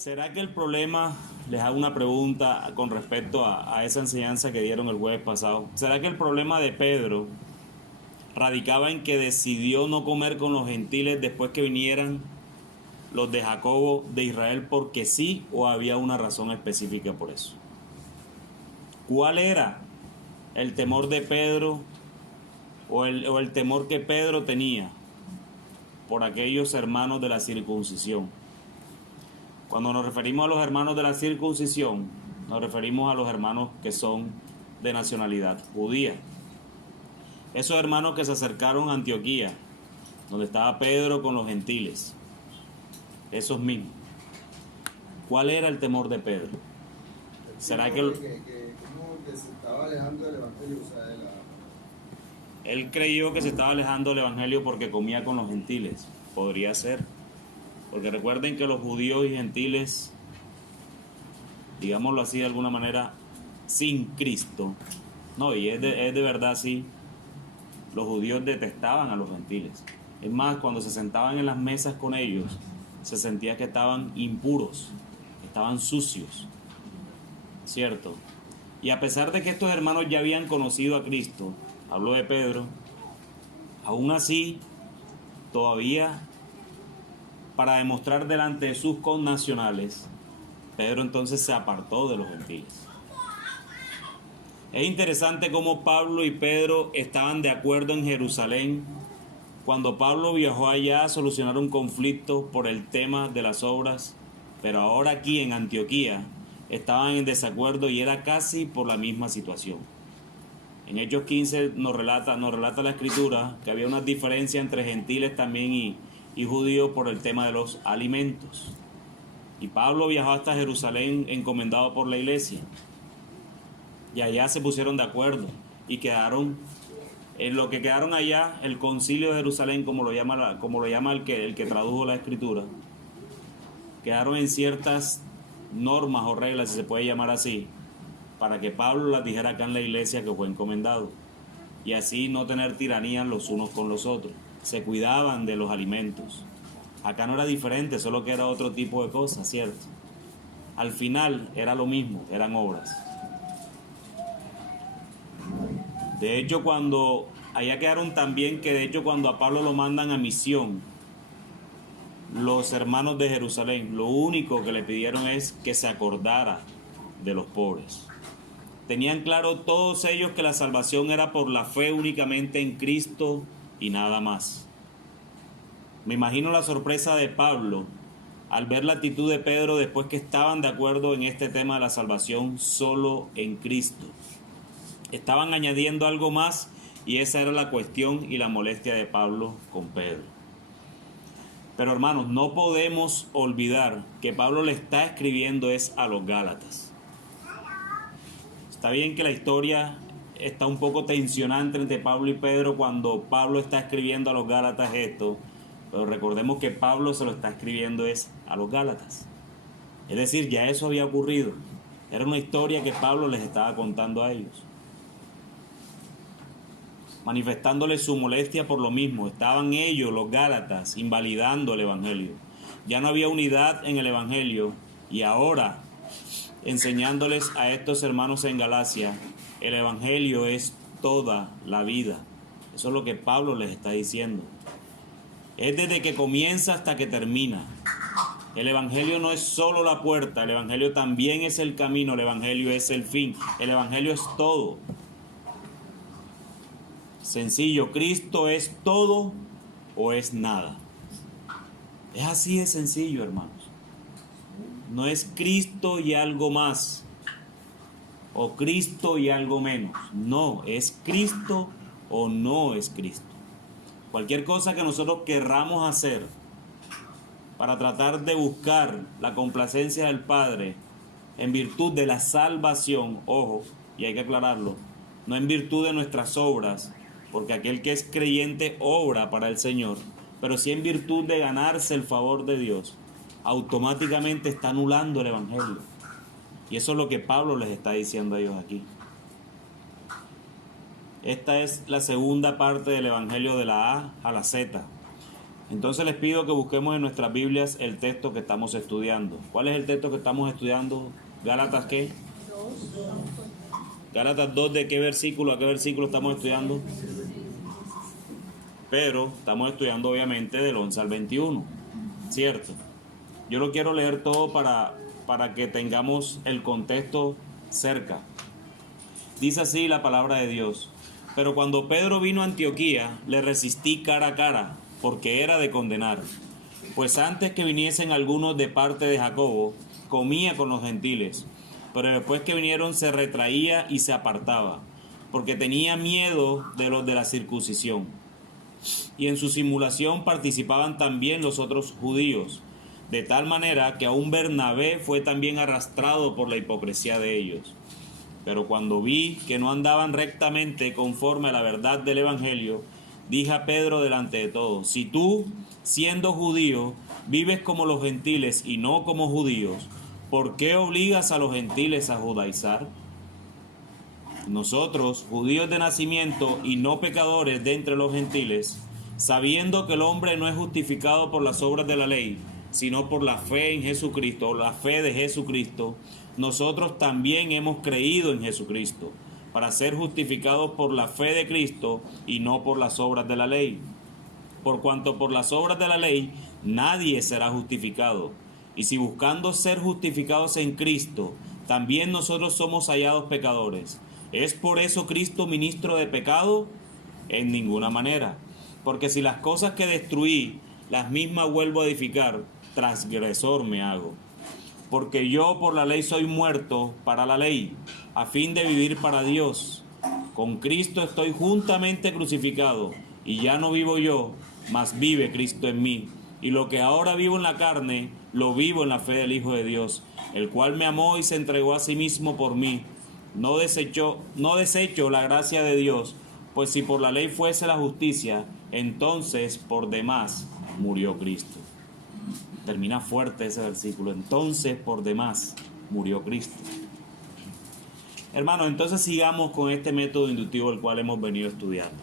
¿Será que el problema, les hago una pregunta con respecto a esa enseñanza que dieron el jueves pasado? ¿Será que el problema de Pedro radicaba en que decidió no comer con los gentiles después que vinieran los de Jacobo de Israel porque sí, o había una razón específica por eso? ¿Cuál era el temor de Pedro o el temor que Pedro tenía por aquellos hermanos de la circuncisión? Cuando nos referimos a los hermanos de la circuncisión, nos referimos a los hermanos que son de nacionalidad judía. Esos hermanos que se acercaron a Antioquía, donde estaba Pedro con los gentiles, esos mismos. ¿Cuál era el temor de Pedro? ¿Será que como que se estaba alejando del evangelio? O sea, él creyó que se estaba alejando del evangelio porque comía con los gentiles? Podría ser. Porque recuerden que los judíos y gentiles, digámoslo así de alguna manera, sin Cristo, no, y es de verdad así, los judíos detestaban a los gentiles. Es más, cuando se sentaban en las mesas con ellos, se sentía que estaban impuros, que estaban sucios, ¿cierto? Y a pesar de que estos hermanos ya habían conocido a Cristo, hablo de Pedro, aún así, todavía, para demostrar delante de sus connacionales, Pedro entonces se apartó de los gentiles. Es interesante cómo Pablo y Pedro estaban de acuerdo en Jerusalén. Cuando Pablo viajó allá a solucionar un conflicto por el tema de las obras, pero ahora aquí en Antioquía estaban en desacuerdo y era casi por la misma situación. En Hechos 15 nos relata la Escritura que había una diferencia entre gentiles también y judíos por el tema de los alimentos. Y Pablo viajó hasta Jerusalén encomendado por la iglesia. Y allá se pusieron de acuerdo y quedaron en lo que quedaron allá, el concilio de Jerusalén, como lo llama el que tradujo la Escritura. Quedaron en ciertas normas o reglas, si se puede llamar así, para que Pablo las dijera acá en la iglesia que fue encomendado. Y así no tener tiranía los unos con los otros. Se cuidaban de los alimentos. Acá no era diferente, solo que era otro tipo de cosas, ¿cierto? Al final era lo mismo, eran obras. De hecho, allá quedaron también que de hecho cuando a Pablo lo mandan a misión, los hermanos de Jerusalén, lo único que le pidieron es que se acordara de los pobres. Tenían claro todos ellos que la salvación era por la fe únicamente en Cristo y nada más. Me imagino la sorpresa de Pablo al ver la actitud de Pedro después que estaban de acuerdo en este tema de la salvación solo en Cristo. Estaban añadiendo algo más y esa era la cuestión y la molestia de Pablo con Pedro. Pero hermanos, no podemos olvidar que Pablo le está escribiendo es a los Gálatas. Está bien que la historia está un poco tensionante entre Pablo y Pedro cuando Pablo está escribiendo a los Gálatas esto, pero recordemos que Pablo se lo está escribiendo es a los Gálatas. Es decir, ya eso había ocurrido. Era una historia que Pablo les estaba contando a ellos, manifestándoles su molestia por lo mismo. Estaban ellos, los Gálatas, invalidando el Evangelio. Ya no había unidad en el Evangelio y ahora, enseñándoles a estos hermanos en Galacia, el Evangelio es toda la vida. Eso es lo que Pablo les está diciendo. Es desde que comienza hasta que termina. El Evangelio no es solo la puerta, el Evangelio también es el camino, el Evangelio es el fin, el Evangelio es todo. Sencillo, Cristo es todo o es nada. Es así de sencillo, hermanos. No es Cristo y algo más, o Cristo y algo menos. No, es Cristo o no es Cristo. Cualquier cosa que nosotros querramos hacer para tratar de buscar la complacencia del Padre en virtud de la salvación, ojo, y hay que aclararlo, no en virtud de nuestras obras, porque aquel que es creyente obra para el Señor, pero sí en virtud de ganarse el favor de Dios, automáticamente está anulando el Evangelio. Y eso es lo que Pablo les está diciendo a ellos aquí. Esta es la segunda parte del Evangelio de la A a la Z. Entonces les pido que busquemos en nuestras Biblias el texto que estamos estudiando. ¿Cuál es el texto que estamos estudiando? ¿Gálatas qué? Gálatas 2, ¿de qué versículo a qué versículo estamos estudiando? Pero estamos estudiando obviamente del 11 al 21, ¿cierto? Yo lo quiero leer todo para que tengamos el contexto cerca. Dice así la palabra de Dios: pero cuando Pedro vino a Antioquía, le resistí cara a cara, porque era de condenar. Pues antes que viniesen algunos de parte de Jacobo, comía con los gentiles, pero después que vinieron se retraía y se apartaba, porque tenía miedo de los de la circuncisión. Y en su simulación participaban también los otros judíos, de tal manera que aún Bernabé fue también arrastrado por la hipocresía de ellos. Pero cuando vi que no andaban rectamente conforme a la verdad del Evangelio, dije a Pedro delante de todos: si tú, siendo judío, vives como los gentiles y no como judíos, ¿por qué obligas a los gentiles a judaizar? Nosotros, judíos de nacimiento y no pecadores de entre los gentiles, sabiendo que el hombre no es justificado por las obras de la ley, sino por la fe en Jesucristo, o la fe de Jesucristo, nosotros también hemos creído en Jesucristo, para ser justificados por la fe de Cristo y no por las obras de la ley. Por cuanto por las obras de la ley nadie será justificado. Y si buscando ser justificados en Cristo, también nosotros somos hallados pecadores, ¿es por eso Cristo ministro de pecado? En ninguna manera. Porque si las cosas que destruí, las mismas vuelvo a edificar, transgresor me hago. Porque yo por la ley soy muerto para la ley, a fin de vivir para Dios. Con Cristo estoy juntamente crucificado, y ya no vivo yo, mas vive Cristo en mí. Y lo que ahora vivo en la carne, lo vivo en la fe del Hijo de Dios, el cual me amó y se entregó a sí mismo por mí. No desecho la gracia de Dios, pues si por la ley fuese la justicia, entonces por demás murió Cristo. Termina fuerte ese versículo. Entonces por demás murió Cristo. Hermanos, entonces sigamos con este método inductivo el cual hemos venido estudiando.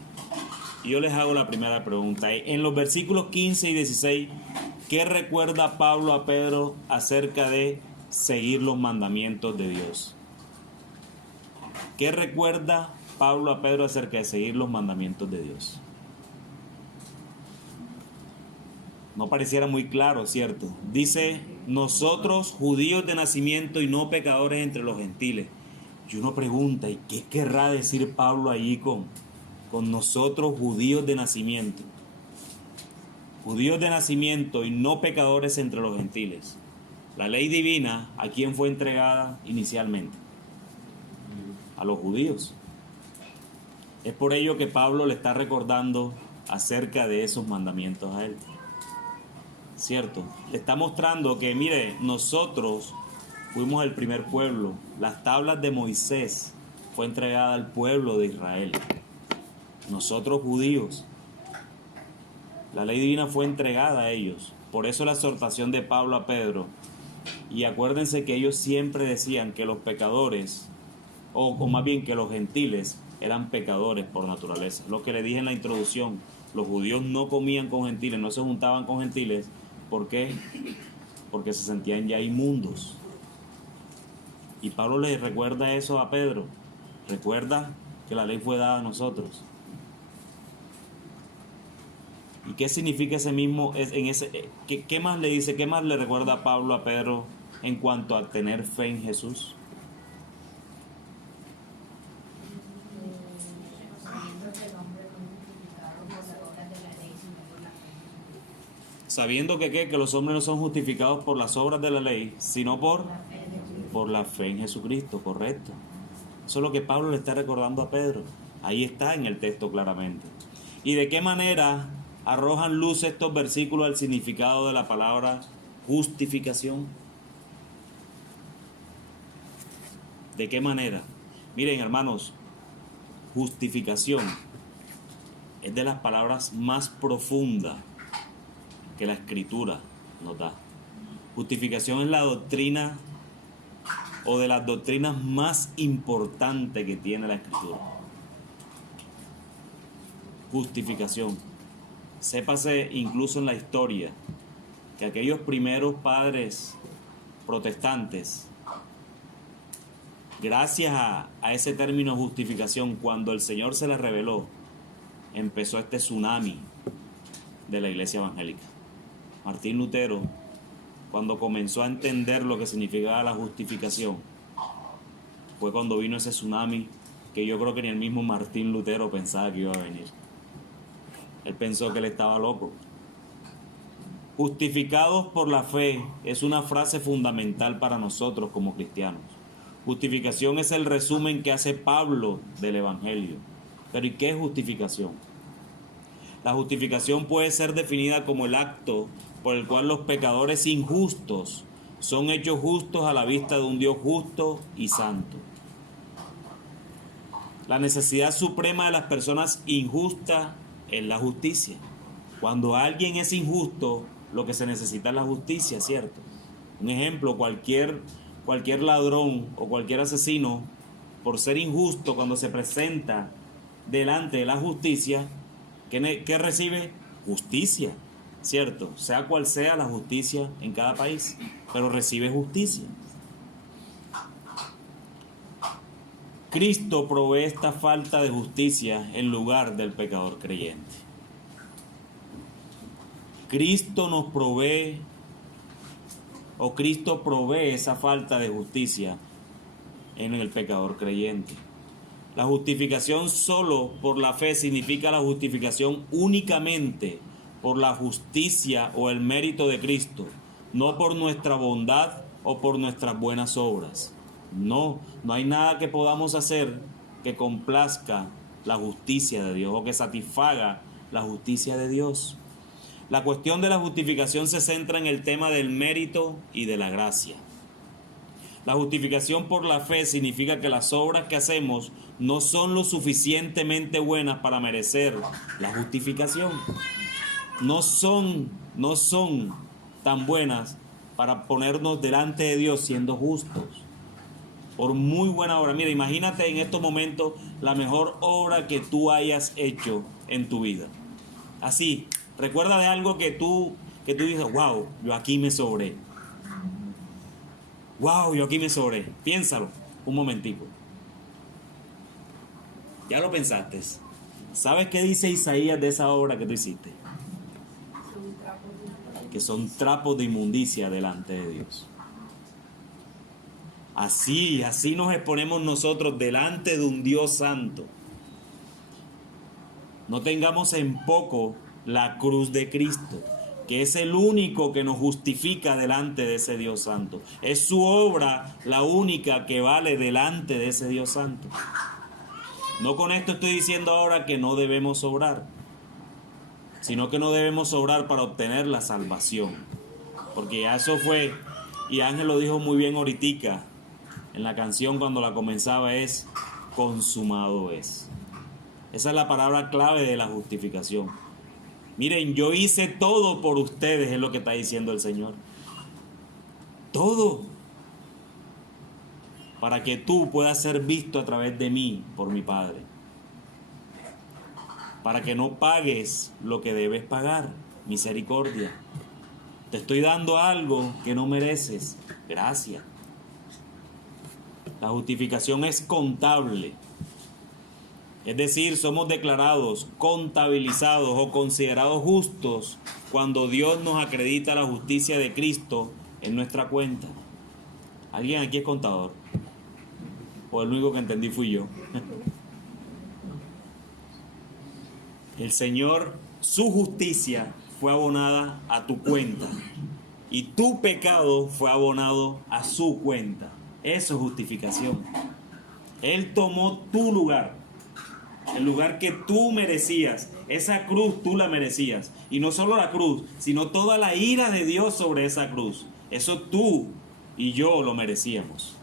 Y yo les hago la primera pregunta. En los versículos 15 y 16, ¿qué recuerda Pablo a Pedro acerca de seguir los mandamientos de Dios? ¿Qué recuerda Pablo a Pedro acerca de seguir los mandamientos de Dios? No pareciera muy claro, ¿cierto? Dice, nosotros judíos de nacimiento y no pecadores entre los gentiles. Y uno pregunta, ¿y qué querrá decir Pablo allí con nosotros judíos de nacimiento? Judíos de nacimiento y no pecadores entre los gentiles. La ley divina, ¿a quién fue entregada inicialmente? A los judíos. Es por ello que Pablo le está recordando acerca de esos mandamientos a él. ¿Cierto? Le está mostrando que, mire, nosotros fuimos el primer pueblo. Las tablas de Moisés fue entregada al pueblo de Israel. Nosotros judíos, la ley divina fue entregada a ellos. Por eso la exhortación de Pablo a Pedro. Y acuérdense que ellos siempre decían que los pecadores, o más bien que los gentiles, eran pecadores por naturaleza. Lo que le dije en la introducción, los judíos no comían con gentiles, no se juntaban con gentiles. ¿Por qué? Porque se sentían ya inmundos. Y Pablo le recuerda eso a Pedro. Recuerda que la ley fue dada a nosotros. ¿Y qué significa ese mismo? ¿Qué más le dice? ¿Qué más le recuerda Pablo a Pedro en cuanto a tener fe en Jesús? Sabiendo que los hombres no son justificados por las obras de la ley, sino por la fe en Jesucristo, correcto. Eso es lo que Pablo le está recordando a Pedro. Ahí está en el texto claramente. ¿Y de qué manera arrojan luz estos versículos al significado de la palabra justificación? ¿De qué manera? Miren, hermanos, justificación es de las palabras más profundas que la Escritura nos da. Justificación es la doctrina o de las doctrinas más importantes que tiene la Escritura. Justificación. Sépase incluso en la historia que aquellos primeros padres protestantes, gracias a ese término justificación, cuando el Señor se les reveló, empezó este tsunami de la iglesia evangélica. Martín Lutero, cuando comenzó a entender lo que significaba la justificación, fue cuando vino ese tsunami que yo creo que ni el mismo Martín Lutero pensaba que iba a venir. Él pensó que él estaba loco. Justificados por la fe es una frase fundamental para nosotros como cristianos. Justificación es el resumen que hace Pablo del Evangelio. Pero ¿y qué es justificación? La justificación puede ser definida como el acto por el cual los pecadores injustos son hechos justos a la vista de un Dios justo y santo. La necesidad suprema de las personas injustas es la justicia. Cuando alguien es injusto, lo que se necesita es la justicia, ¿cierto? Un ejemplo, cualquier ladrón o cualquier asesino, por ser injusto, cuando se presenta delante de la justicia, ¿qué recibe? Justicia, ¿cierto? Sea cual sea la justicia en cada país, pero recibe justicia. Cristo provee esta falta de justicia en lugar del pecador creyente. Cristo provee esa falta de justicia en el pecador creyente. La justificación solo por la fe significa la justificación únicamente por la justicia o el mérito de Cristo, no por nuestra bondad o por nuestras buenas obras. No hay nada que podamos hacer que complazca la justicia de Dios o que satisfaga la justicia de Dios. La cuestión de la justificación se centra en el tema del mérito y de la gracia. La justificación por la fe significa que las obras que hacemos no son lo suficientemente buenas para merecer la justificación. No son tan buenas para ponernos delante de Dios siendo justos. Por muy buena obra. Mira, imagínate en estos momentos la mejor obra que tú hayas hecho en tu vida. Así, recuerda de algo que tú dices, wow, yo aquí me sobré. Wow, yo aquí me sobré. Piénsalo un momentico. Ya lo pensaste. ¿Sabes qué dice Isaías de esa obra que tú hiciste? Que son trapos de inmundicia delante de Dios. Así nos exponemos nosotros delante de un Dios santo. No tengamos en poco la cruz de Cristo, que es el único que nos justifica delante de ese Dios santo. Es su obra la única que vale delante de ese Dios santo. No con esto estoy diciendo ahora que no debemos obrar, sino que no debemos obrar para obtener la salvación. Porque ya eso fue, y Ángel lo dijo muy bien ahoritica, en la canción cuando la comenzaba, es consumado es. Esa es la palabra clave de la justificación. Miren, yo hice todo por ustedes, es lo que está diciendo el Señor. Todo. Para que tú puedas ser visto a través de mí por mi Padre. Para que no pagues lo que debes pagar. Misericordia. Te estoy dando algo que no mereces. Gracia. La justificación es contable. Es decir, somos declarados, contabilizados o considerados justos cuando Dios nos acredita la justicia de Cristo en nuestra cuenta. ¿Alguien aquí es contador? ¿O el único que entendí fui yo? El Señor, su justicia fue abonada a tu cuenta y tu pecado fue abonado a su cuenta. Eso es justificación. Él tomó tu lugar. El lugar que tú merecías. Esa cruz tú la merecías. Y no solo la cruz, sino toda la ira de Dios sobre esa cruz. Eso tú y yo lo merecíamos.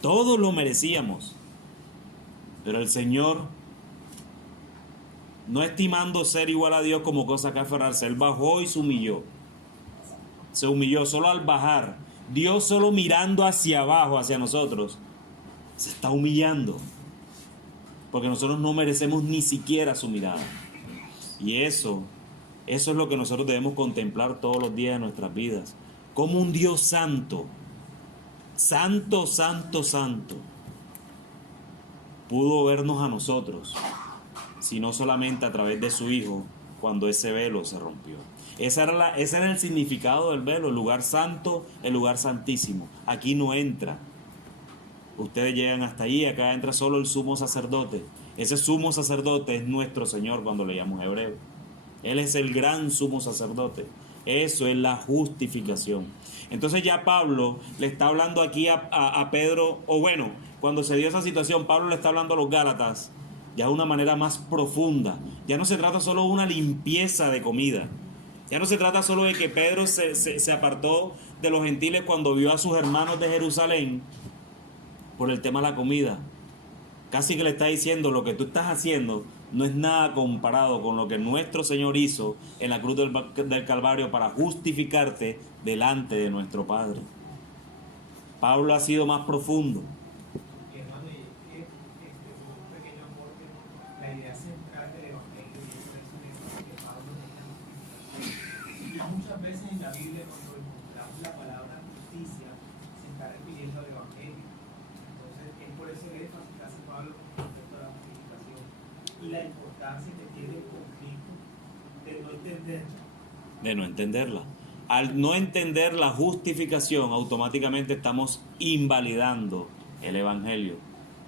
Todos lo merecíamos. Pero el Señor, no estimando ser igual a Dios como cosa que aferrarse, Él bajó y se humilló. Se humilló solo al bajar. Dios solo mirando hacia abajo, hacia nosotros, se está humillando. Porque nosotros no merecemos ni siquiera su mirada. Y eso Eso es lo que nosotros debemos contemplar todos los días de nuestras vidas. Como un Dios santo, santo, santo, santo, pudo vernos a nosotros, sino solamente a través de su Hijo, cuando ese velo se rompió. Ese era el significado del velo, el lugar santo, el lugar santísimo. Aquí no entra. Ustedes llegan hasta allí, acá entra solo el sumo sacerdote. Ese sumo sacerdote es nuestro Señor cuando leíamos Hebreo. Él es el gran sumo sacerdote. Eso es la justificación. Entonces ya Pablo le está hablando aquí a Pedro, o bueno, cuando se dio esa situación, Pablo le está hablando a los Gálatas ya de una manera más profunda. Ya no se trata solo de una limpieza de comida. Ya no se trata solo de que Pedro se apartó de los gentiles cuando vio a sus hermanos de Jerusalén por el tema de la comida. Casi que le está diciendo: lo que tú estás haciendo no es nada comparado con lo que nuestro Señor hizo en la cruz del Calvario para justificarte delante de nuestro Padre. Pablo ha sido más profundo. Hermano, un pequeño aporte. La idea central del Evangelio, y eso es un que Pablo y muchas veces en la Biblia, cuando encontramos la palabra justicia, se está refiriendo al Evangelio. Entonces, es por eso el énfasis que hace Pablo con respecto a la justificación y la importancia que tiene el conflicto de no entenderla. De no entenderla. Al no entender la justificación, automáticamente estamos invalidando el Evangelio,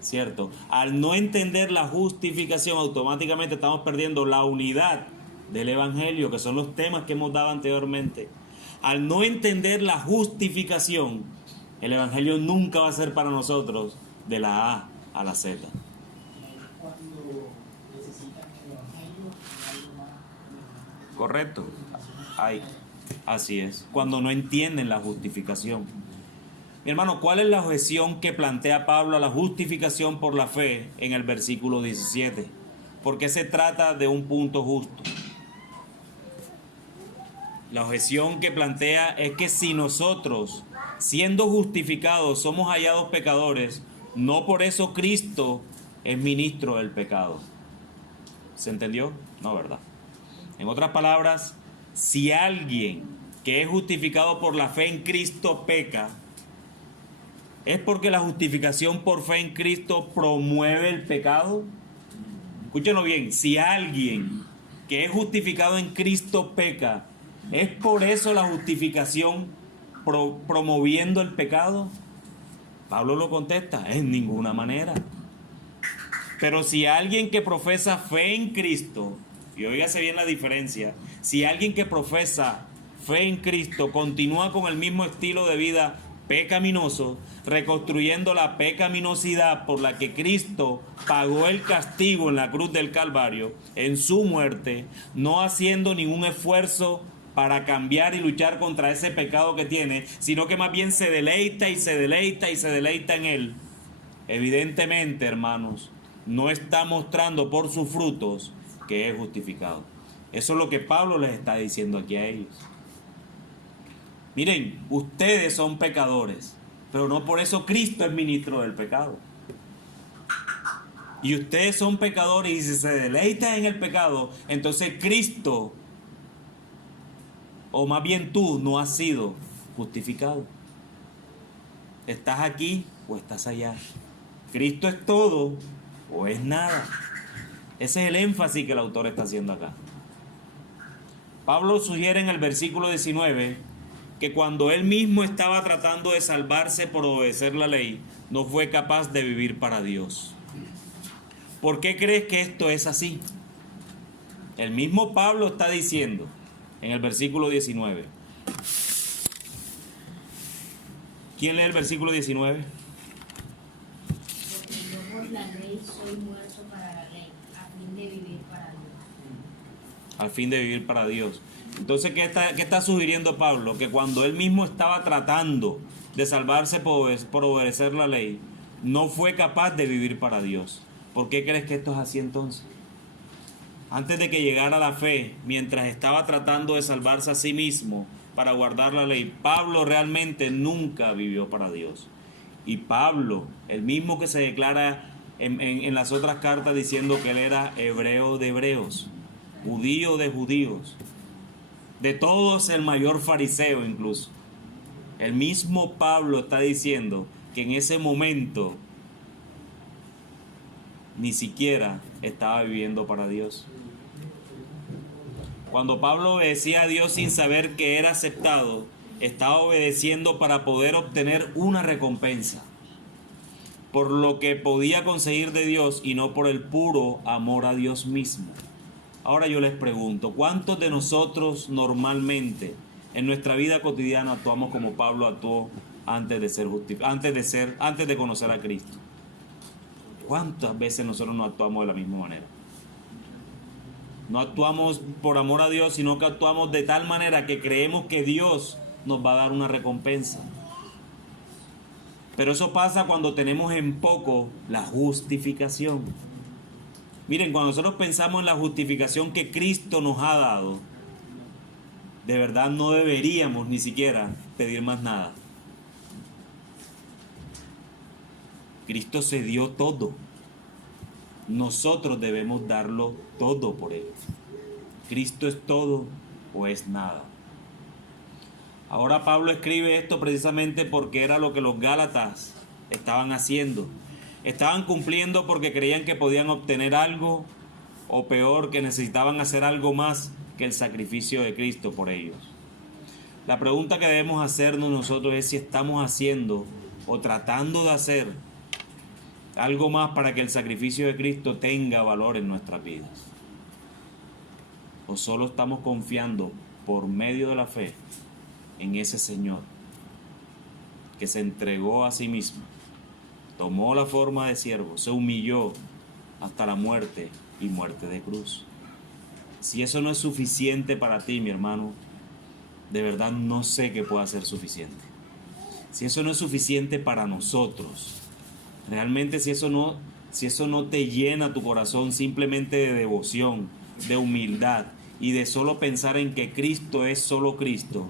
¿cierto? Al no entender la justificación, automáticamente estamos perdiendo la unidad del Evangelio, que son los temas que hemos dado anteriormente. Al no entender la justificación, el Evangelio nunca va a ser para nosotros de la A a la Z. Cuando necesitan el Evangelio, algo más. Correcto. Así es. Cuando no entienden la justificación. Mi hermano, ¿cuál es la objeción que plantea Pablo a la justificación por la fe en el versículo 17? Porque se trata de un punto justo. La objeción que plantea es que si nosotros, siendo justificados, somos hallados pecadores, no por eso Cristo es ministro del pecado. ¿Se entendió? No, ¿verdad? En otras palabras, si alguien que es justificado por la fe en Cristo peca, ¿es porque la justificación por fe en Cristo promueve el pecado? Escúchenlo bien, si alguien que es justificado en Cristo peca, ¿es por eso la justificación promoviendo el pecado? Pablo lo contesta: en ninguna manera. Pero si alguien que profesa fe en Cristo, y óigase bien la diferencia, si alguien que profesa fe en Cristo continúa con el mismo estilo de vida pecaminoso, reconstruyendo la pecaminosidad por la que Cristo pagó el castigo en la cruz del Calvario, en su muerte, no haciendo ningún esfuerzo para cambiar y luchar contra ese pecado que tiene, sino que más bien se deleita y se deleita y se deleita en él, evidentemente, hermanos, no está mostrando por sus frutos que es justificado. Eso es lo que Pablo les está diciendo aquí a ellos. Miren, ustedes son pecadores, pero no por eso Cristo es ministro del pecado. Y ustedes son pecadores, y si se deleitan en el pecado, entonces Cristo, o más bien tú, no has sido justificado. ¿Estás aquí o estás allá? ¿Cristo es todo o es nada? Ese es el énfasis que el autor está haciendo acá. Pablo sugiere en el versículo 19 que cuando él mismo estaba tratando de salvarse por obedecer la ley, no fue capaz de vivir para Dios. ¿Por qué crees que esto es así? El mismo Pablo está diciendo en el versículo 19. ¿Quién lee el versículo 19? Porque yo por la ley soy muerto para la ley, a fin de vivir para Dios. Al fin de vivir para Dios. Entonces, ¿qué está sugiriendo Pablo? Que cuando él mismo estaba tratando de salvarse por obedecer la ley, no fue capaz de vivir para Dios. ¿Por qué crees que esto es así entonces? Antes de que llegara la fe, mientras estaba tratando de salvarse a sí mismo para guardar la ley, Pablo realmente nunca vivió para Dios. Y Pablo, el mismo que se declara en las otras cartas diciendo que él era hebreo de hebreos, judío de judíos, De todos el mayor fariseo incluso. El mismo Pablo está diciendo que en ese momento ni siquiera estaba viviendo para Dios. Cuando Pablo obedecía a Dios sin saber que era aceptado, estaba obedeciendo para poder obtener una recompensa por lo que podía conseguir de Dios y no por el puro amor a Dios mismo. Ahora yo les pregunto, ¿cuántos de nosotros normalmente en nuestra vida cotidiana actuamos como Pablo actuó antes de conocer a Cristo? ¿Cuántas veces nosotros no actuamos de la misma manera? No actuamos por amor a Dios, sino que actuamos de tal manera que creemos que Dios nos va a dar una recompensa. Pero eso pasa cuando tenemos en poco la justificación. Miren, cuando nosotros pensamos en la justificación que Cristo nos ha dado, de verdad no deberíamos ni siquiera pedir más nada. Cristo se dio todo. Nosotros debemos darlo todo por Él. Cristo es todo o es nada. Ahora Pablo escribe esto precisamente porque era lo que los Gálatas estaban haciendo. Estaban cumpliendo porque creían que podían obtener algo, o peor, que necesitaban hacer algo más que el sacrificio de Cristo por ellos. La pregunta que debemos hacernos nosotros es si estamos haciendo o tratando de hacer algo más para que el sacrificio de Cristo tenga valor en nuestras vidas. O solo estamos confiando por medio de la fe en ese Señor que se entregó a sí mismo, tomó la forma de siervo, se humilló hasta la muerte y muerte de cruz. Si eso no es suficiente para ti, mi hermano, de verdad no sé qué pueda ser suficiente. Si eso no es suficiente para nosotros, realmente si eso no te llena tu corazón simplemente de devoción, de humildad y de solo pensar en que Cristo es solo Cristo,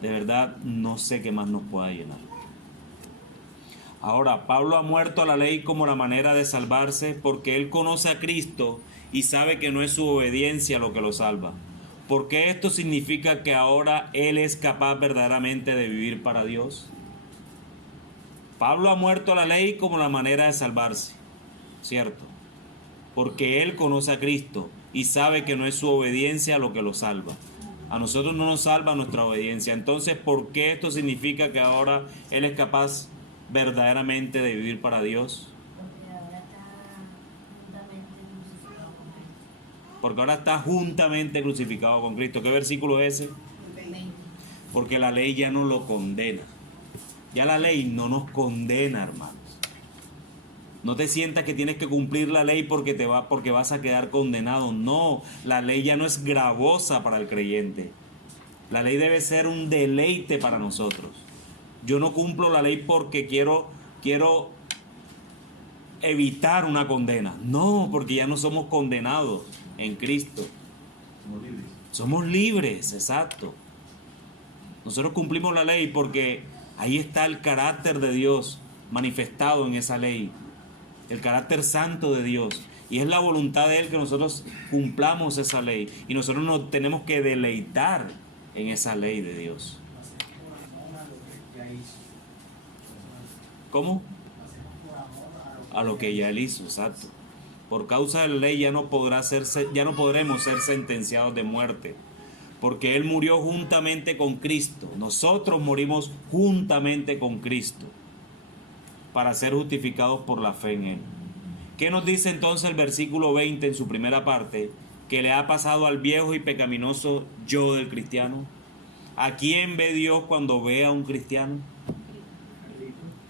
de verdad no sé qué más nos pueda llenar. Ahora, Pablo ha muerto a la ley como la manera de salvarse porque él conoce a Cristo y sabe que no es su obediencia lo que lo salva. Porque esto significa que ahora él es capaz verdaderamente de vivir para Dios. Pablo ha muerto a la ley como la manera de salvarse, ¿cierto? Porque él conoce a Cristo y sabe que no es su obediencia lo que lo salva. A nosotros no nos salva nuestra obediencia. Entonces, ¿por qué esto significa que ahora él es capaz verdaderamente de vivir para Dios? Porque ahora está juntamente crucificado con Cristo. ¿Qué versículo es ese? Porque la ley ya no lo condena. Ya la ley no nos condena, hermanos. No te sientas que tienes que cumplir la ley porque vas a quedar condenado. No, la ley ya no es gravosa para el creyente. La ley debe ser un deleite para nosotros. Yo no cumplo la ley porque quiero evitar una condena. No, porque ya no somos condenados en Cristo. Somos libres, exacto. Nosotros cumplimos la ley porque ahí está el carácter de Dios manifestado en esa ley. El carácter santo de Dios. Y es la voluntad de Él que nosotros cumplamos esa ley. Y nosotros nos tenemos que deleitar en esa ley de Dios. ¿Cómo? A lo que ya Él hizo, exacto. Por causa de la ley ya no podremos ser sentenciados de muerte. Porque Él murió juntamente con Cristo. Nosotros morimos juntamente con Cristo para ser justificados por la fe en Él. ¿Qué nos dice entonces el versículo 20 en su primera parte? ¿Qué le ha pasado al viejo y pecaminoso yo del cristiano? ¿A quién ve Dios cuando ve a un cristiano?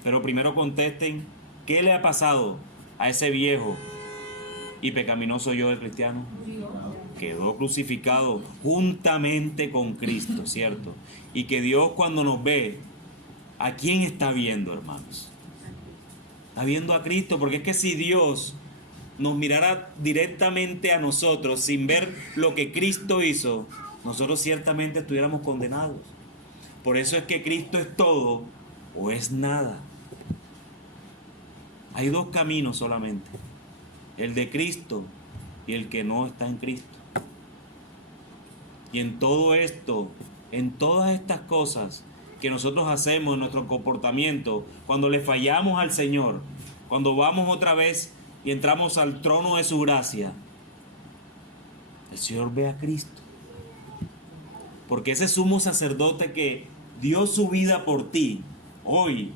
Pero primero contesten, ¿qué le ha pasado a ese viejo y pecaminoso yo del cristiano? Quedó crucificado juntamente con Cristo, ¿cierto? Y que Dios cuando nos ve, ¿a quién está viendo, hermanos? Está viendo a Cristo, porque es que si Dios nos mirara directamente a nosotros sin ver lo que Cristo hizo, nosotros ciertamente estuviéramos condenados. Por eso es que Cristo es todo o es nada. Hay dos caminos solamente, el de Cristo y el que no está en Cristo. Y en todo esto, en todas estas cosas que nosotros hacemos en nuestro comportamiento, cuando le fallamos al Señor, cuando vamos otra vez y entramos al trono de su gracia, el Señor ve a Cristo. Porque ese sumo sacerdote que dio su vida por ti, hoy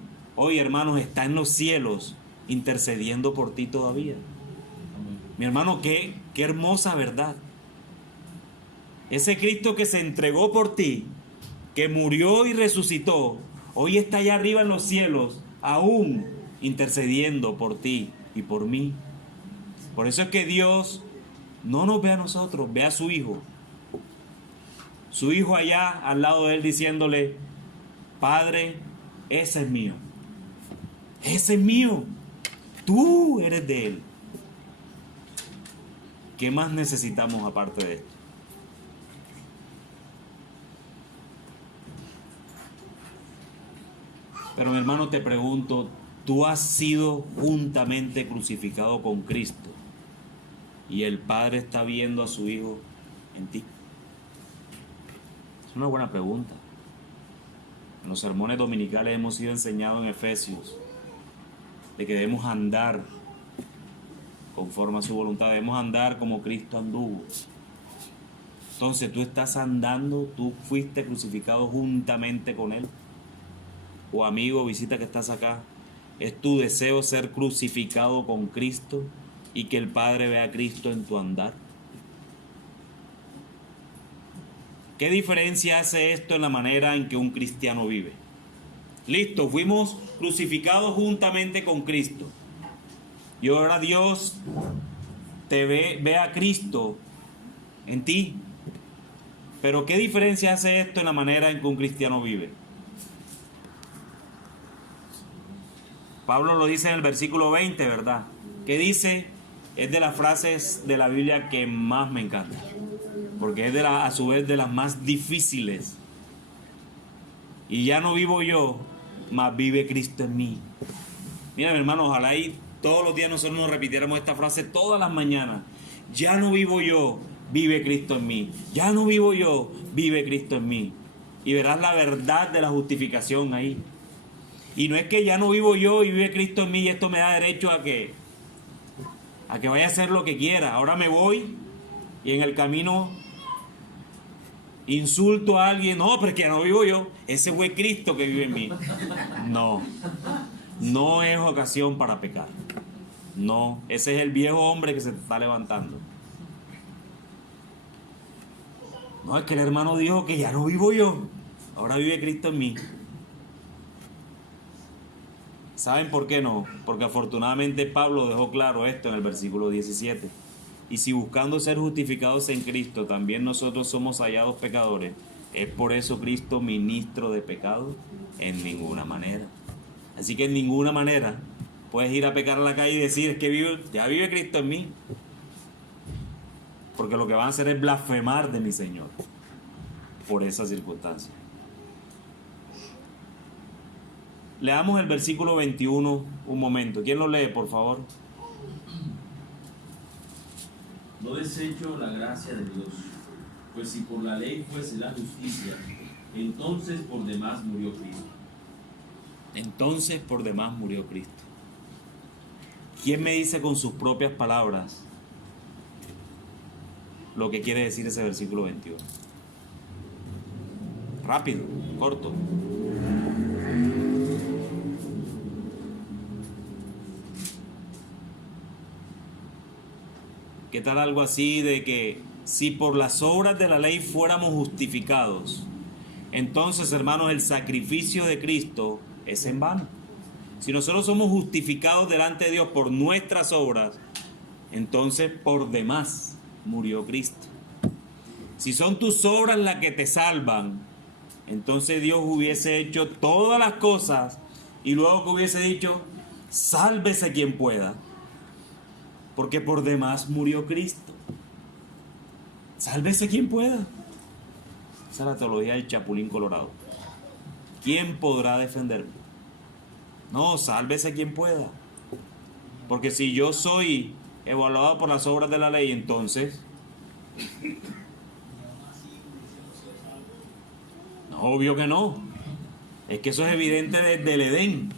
hermanos, está en los cielos intercediendo por ti todavía. Mi hermano, qué hermosa verdad. Ese Cristo que se entregó por ti, que murió y resucitó, hoy está allá arriba en los cielos, aún intercediendo por ti y por mí. Por eso es que Dios no nos ve a nosotros, ve a su Hijo. Su Hijo allá al lado de él diciéndole: Padre, ese es mío. Ese es mío. Tú eres de él. ¿Qué más necesitamos aparte de esto? Pero mi hermano, te pregunto, ¿tú has sido juntamente crucificado con Cristo y el Padre está viendo a su Hijo en ti? Es una buena pregunta. En los sermones dominicales hemos sido enseñados en Efesios de que debemos andar conforme a su voluntad, debemos andar como Cristo anduvo. Entonces, tú estás andando, tú fuiste crucificado juntamente con Él. O amigo, visita que estás acá, ¿es tu deseo ser crucificado con Cristo y que el Padre vea a Cristo en tu andar? ¿Qué diferencia hace esto en la manera en que un cristiano vive? Listo, fuimos crucificados juntamente con Cristo. Y ahora Dios te ve a Cristo en ti. Pero ¿qué diferencia hace esto en la manera en que un cristiano vive? Pablo lo dice en el versículo 20, ¿verdad? ¿Qué dice? Es de las frases de la Biblia que más me encanta, porque es a su vez de las más difíciles. Y ya no vivo yo, mas vive Cristo en mí. Mira, mi hermano, ojalá y todos los días nosotros nos repitiéramos esta frase todas las mañanas. Ya no vivo yo, vive Cristo en mí. Ya no vivo yo, vive Cristo en mí. Y verás la verdad de la justificación ahí. Y no es que ya no vivo yo y vive Cristo en mí y esto me da derecho a que vaya a hacer lo que quiera. Ahora me voy y en el camino insulto a alguien. No, pero es que ya no vivo yo. Ese fue Cristo que vive en mí. No es ocasión para pecar. No, ese es el viejo hombre que se te está levantando. No, es que el hermano dijo que ya no vivo yo. Ahora vive Cristo en mí. ¿Saben por qué no? Porque afortunadamente Pablo dejó claro esto en el versículo 17. Y si buscando ser justificados en Cristo también nosotros somos hallados pecadores, ¿es por eso Cristo ministro de pecado? En ninguna manera. Así que en ninguna manera puedes ir a pecar a la calle y decir que ya vive Cristo en mí. Porque lo que van a hacer es blasfemar de mi Señor por esa circunstancia. Leamos el versículo 21 un momento. ¿Quién lo lee, por favor? No desecho la gracia de Dios, pues si por la ley fuese la justicia, entonces por demás murió Cristo. Entonces por demás murió Cristo. ¿Quién me dice con sus propias palabras lo que quiere decir ese versículo 21? Rápido, corto. ¿Qué tal algo así de que si por las obras de la ley fuéramos justificados, entonces, hermanos, el sacrificio de Cristo es en vano? Si nosotros somos justificados delante de Dios por nuestras obras, entonces por demás murió Cristo. Si son tus obras las que te salvan, entonces Dios hubiese hecho todas las cosas y luego que hubiese dicho, sálvese quien pueda. Porque por demás murió Cristo. Sálvese quien pueda. Esa es la teología del Chapulín Colorado. ¿Quién podrá defenderme? No, sálvese quien pueda. Porque si yo soy evaluado por las obras de la ley, entonces Obvio que no. Es que eso es evidente desde el Edén.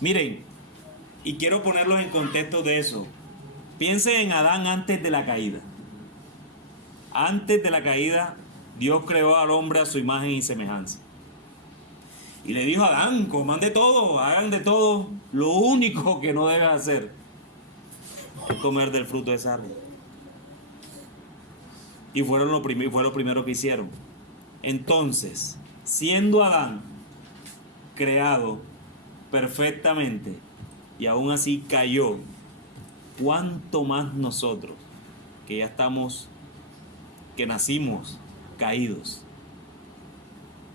Miren, y quiero ponerlos en contexto de eso. Piensen en Adán antes de la caída. Antes de la caída, Dios creó al hombre a su imagen y semejanza. Y le dijo a Adán, coman de todo, hagan de todo. Lo único que no debes hacer es comer del fruto de esa árbol. Y fue lo primero que hicieron. Entonces, siendo Adán creado perfectamente y aún así cayó, ¿cuánto más nosotros que ya estamos, que nacimos caídos?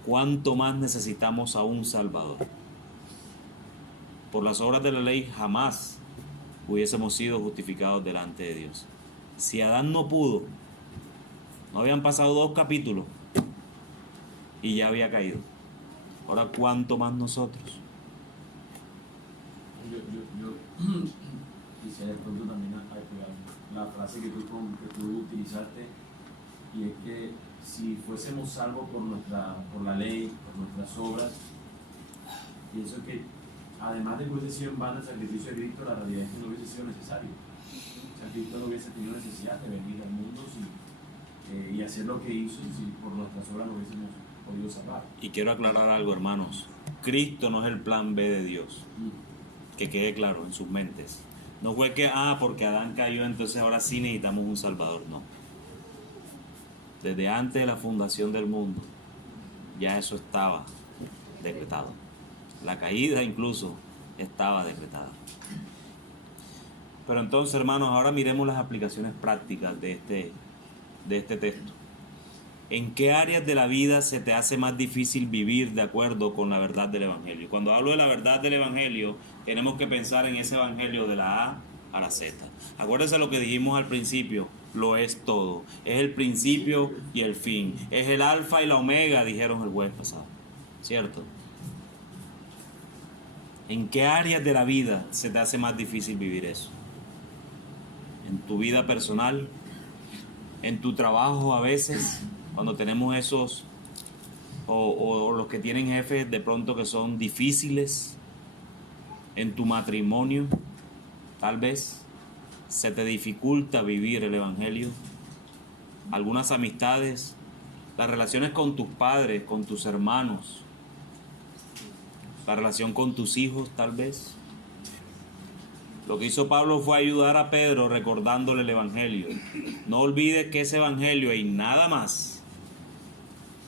¿Cuánto más necesitamos a un Salvador? Por las obras de la ley jamás hubiésemos sido justificados delante de Dios. Si Adán no pudo, no habían pasado 2 capítulos y ya había caído. Ahora, ¿cuánto más nosotros? Yo quisiera de pronto también agregar la frase que tú utilizaste, y es que si fuésemos salvos por la ley, por nuestras obras, pienso que además de que hubiese sido en vano el sacrificio de Cristo, la realidad es que no hubiese sido necesario. O sea, Cristo no hubiese tenido necesidad de venir al mundo y hacer lo que hizo si por nuestras obras no hubiésemos podido salvar. Y quiero aclarar algo, hermanos. Cristo no es el plan B de Dios. Que quede claro en sus mentes. No fue que, porque Adán cayó, entonces ahora sí necesitamos un Salvador. No. Desde antes de la fundación del mundo, ya eso estaba decretado. La caída incluso estaba decretada. Pero entonces, hermanos, ahora miremos las aplicaciones prácticas de este texto. ¿En qué áreas de la vida se te hace más difícil vivir de acuerdo con la verdad del Evangelio? Cuando hablo de la verdad del Evangelio, tenemos que pensar en ese Evangelio de la A a la Z. Acuérdense lo que dijimos al principio, lo es todo. Es el principio y el fin. Es el alfa y la omega, dijeron el jueves pasado. ¿Cierto? ¿En qué áreas de la vida se te hace más difícil vivir eso? ¿En tu vida personal? ¿En tu trabajo a veces? Cuando tenemos esos, o los que tienen jefes de pronto que son difíciles. En tu matrimonio, tal vez se te dificulta vivir el Evangelio. Algunas amistades, las relaciones con tus padres, con tus hermanos, la relación con tus hijos, tal vez. Lo que hizo Pablo fue ayudar a Pedro recordándole el Evangelio. No olvides que ese Evangelio y nada más,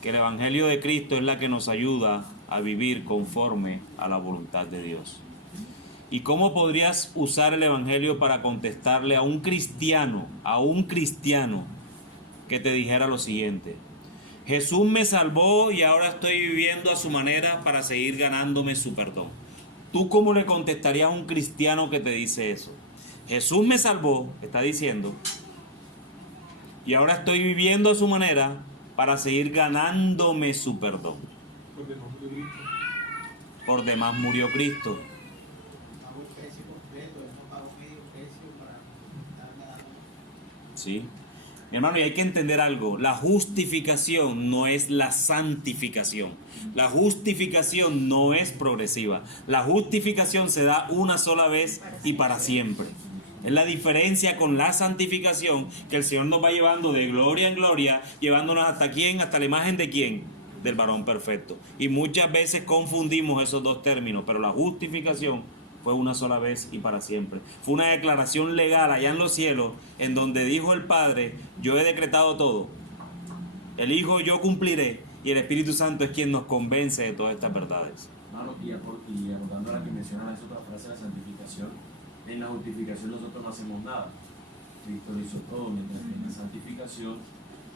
que el Evangelio de Cristo es la que nos ayuda a vivir conforme a la voluntad de Dios. ¿Y cómo podrías usar el Evangelio para contestarle a un cristiano que te dijera lo siguiente? Jesús me salvó y ahora estoy viviendo a su manera para seguir ganándome su perdón. ¿Tú cómo le contestarías a un cristiano que te dice eso? Jesús me salvó, está diciendo, y ahora estoy viviendo a su manera para seguir ganándome su perdón. Por demás murió Cristo. Pagó el precio completo, él no pagó medio precio para darme la. Sí. Mi hermano, y hay que entender algo. La justificación no es la santificación. La justificación no es progresiva. La justificación se da una sola vez y para siempre. Es la diferencia con la santificación, que el Señor nos va llevando de gloria en gloria, llevándonos hasta quién, hasta la imagen de quién, del varón perfecto. Y muchas veces confundimos esos dos términos, pero la justificación fue una sola vez y para siempre. Fue una declaración legal allá en los cielos, en donde dijo el Padre, yo he decretado todo. El Hijo, yo cumpliré, y el Espíritu Santo es quien nos convence de todas estas verdades. Hermano, y abordando a la que menciona esa otra frase, la santificación, en la justificación nosotros no hacemos nada. Cristo lo hizo todo, mientras que en la santificación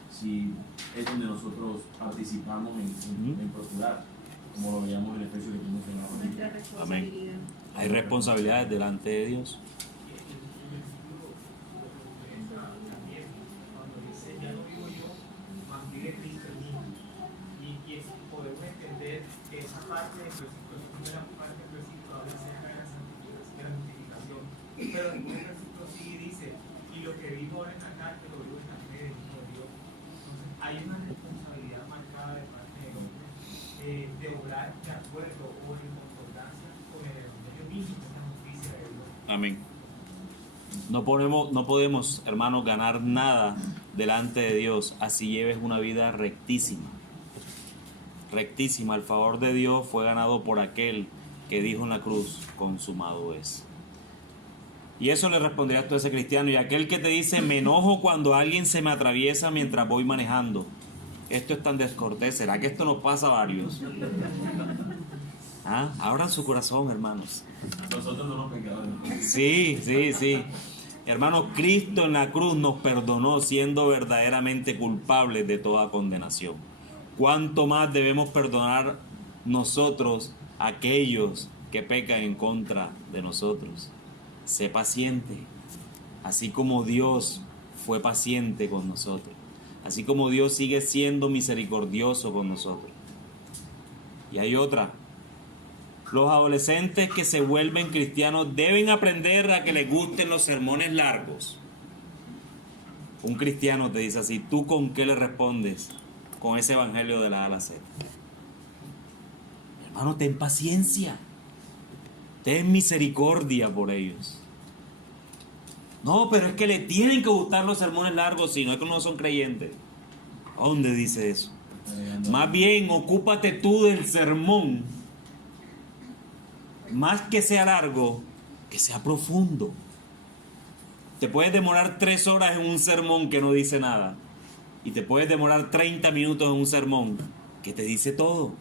sí es donde nosotros participamos en procurar, como lo veíamos en el Efesios que mencionaba. Nuestra responsabilidad. Hay responsabilidades delante de Dios. También, cuando dice, ya no vivo yo, mas vive Cristo en mí. Y podemos entender que esa parte del versículo, la primera parte del versículo, habla acerca de la santificación, de la justificación. Pero en el versículo sí dice, y lo que vivo ahora en la carne, lo vivo en la fe del Hijo de Dios. Entonces, hay una responsabilidad marcada de parte del hombre. de obrar de acuerdo o en concordancia con el Evangelio mismo, con la justicia de Dios. Amén. No podemos, hermanos, ganar nada delante de Dios así lleves una vida rectísima. Rectísima. El favor de Dios fue ganado por aquel que dijo en la cruz: consumado es. Y eso le respondería tú a ese cristiano. Y aquel que te dice: me enojo cuando alguien se me atraviesa mientras voy manejando. Esto es tan descortés. ¿Será que esto nos pasa a varios? ¿Ah? Abran su corazón, hermanos. Nosotros no nos pecamos. Sí. Hermanos, Cristo en la cruz nos perdonó siendo verdaderamente culpables de toda condenación. ¿Cuánto más debemos perdonar nosotros a aquellos que pecan en contra de nosotros? Sé paciente, así como Dios fue paciente con nosotros, así como Dios sigue siendo misericordioso con nosotros. Y hay otra: los adolescentes que se vuelven cristianos deben aprender a que les gusten los sermones largos. Un cristiano te dice así, ¿tú con qué le respondes? Con ese evangelio de la A a la Z. Hermano, ten paciencia, ten misericordia por ellos. No, pero es que le tienen que gustar los sermones largos, si no es que no son creyentes. ¿Dónde dice eso? Más bien, ocúpate tú del sermón. Más que sea largo, que sea profundo. Te puedes demorar 3 horas en un sermón que no dice nada. Y te puedes demorar 30 minutos en un sermón que te dice todo.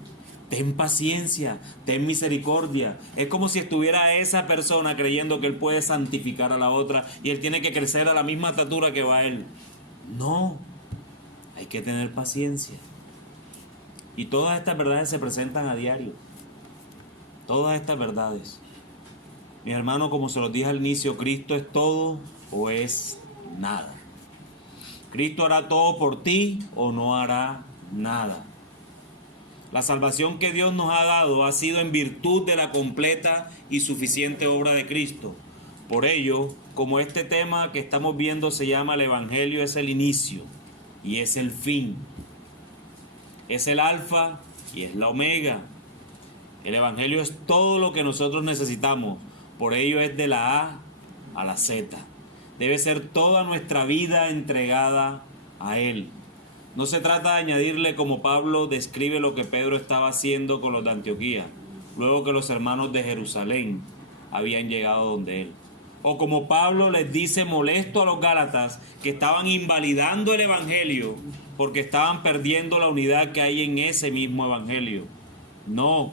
Ten paciencia, ten misericordia. Es como si estuviera esa persona creyendo que él puede santificar a la otra y él tiene que crecer a la misma estatura que va él. No, hay que tener paciencia. Y todas estas verdades se presentan a diario. Todas estas verdades. Mis hermanos, como se los dije al inicio, Cristo es todo o es nada. Cristo hará todo por ti o no hará nada. La salvación que Dios nos ha dado ha sido en virtud de la completa y suficiente obra de Cristo. Por ello, como este tema que estamos viendo se llama el Evangelio, es el inicio y es el fin. Es el alfa y es la omega. El Evangelio es todo lo que nosotros necesitamos. Por ello es de la A a la Z. Debe ser toda nuestra vida entregada a Él. No se trata de añadirle, como Pablo describe lo que Pedro estaba haciendo con los de Antioquía, luego que los hermanos de Jerusalén habían llegado donde él. O como Pablo les dice molesto a los Gálatas que estaban invalidando el Evangelio porque estaban perdiendo la unidad que hay en ese mismo Evangelio. No.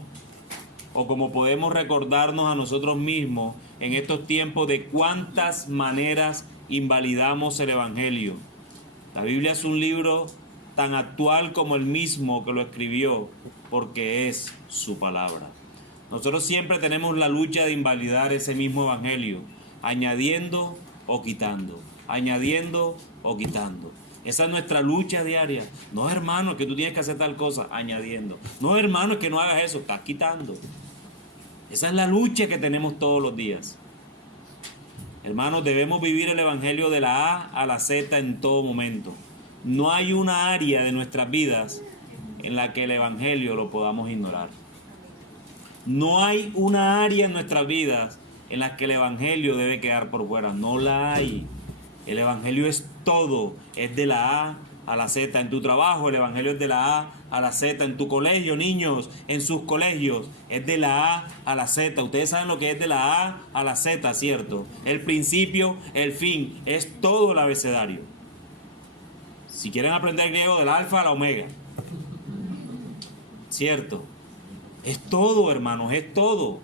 O como podemos recordarnos a nosotros mismos en estos tiempos de cuántas maneras invalidamos el Evangelio. La Biblia es un libro tan actual como el mismo que lo escribió, porque es su palabra. Nosotros siempre tenemos la lucha de invalidar ese mismo Evangelio, añadiendo o quitando, añadiendo o quitando. Esa es nuestra lucha diaria. No, hermano, es que tú tienes que hacer tal cosa, añadiendo. No, hermano, es que no hagas eso, estás quitando. Esa es la lucha que tenemos todos los días. Hermanos, debemos vivir el Evangelio de la A a la Z en todo momento. No hay una área de nuestras vidas en la que el Evangelio lo podamos ignorar. No hay una área en nuestras vidas en la que el Evangelio debe quedar por fuera. No la hay. El Evangelio es todo. Es de la A a la Z. En tu trabajo, el Evangelio es de la A a la Z. En tu colegio, niños, en sus colegios, es de la A a la Z. Ustedes saben lo que es de la A a la Z, ¿cierto? El principio, el fin, es todo el abecedario. Si quieren aprender griego, del alfa a la omega. ¿Cierto? Es todo, hermanos, es todo.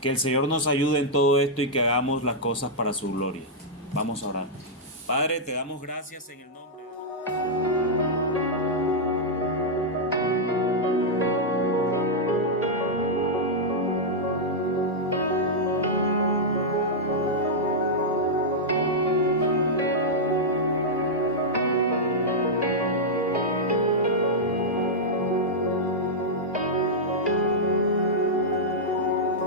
Que el Señor nos ayude en todo esto y que hagamos las cosas para su gloria. Vamos a orar. Padre, te damos gracias en el nombre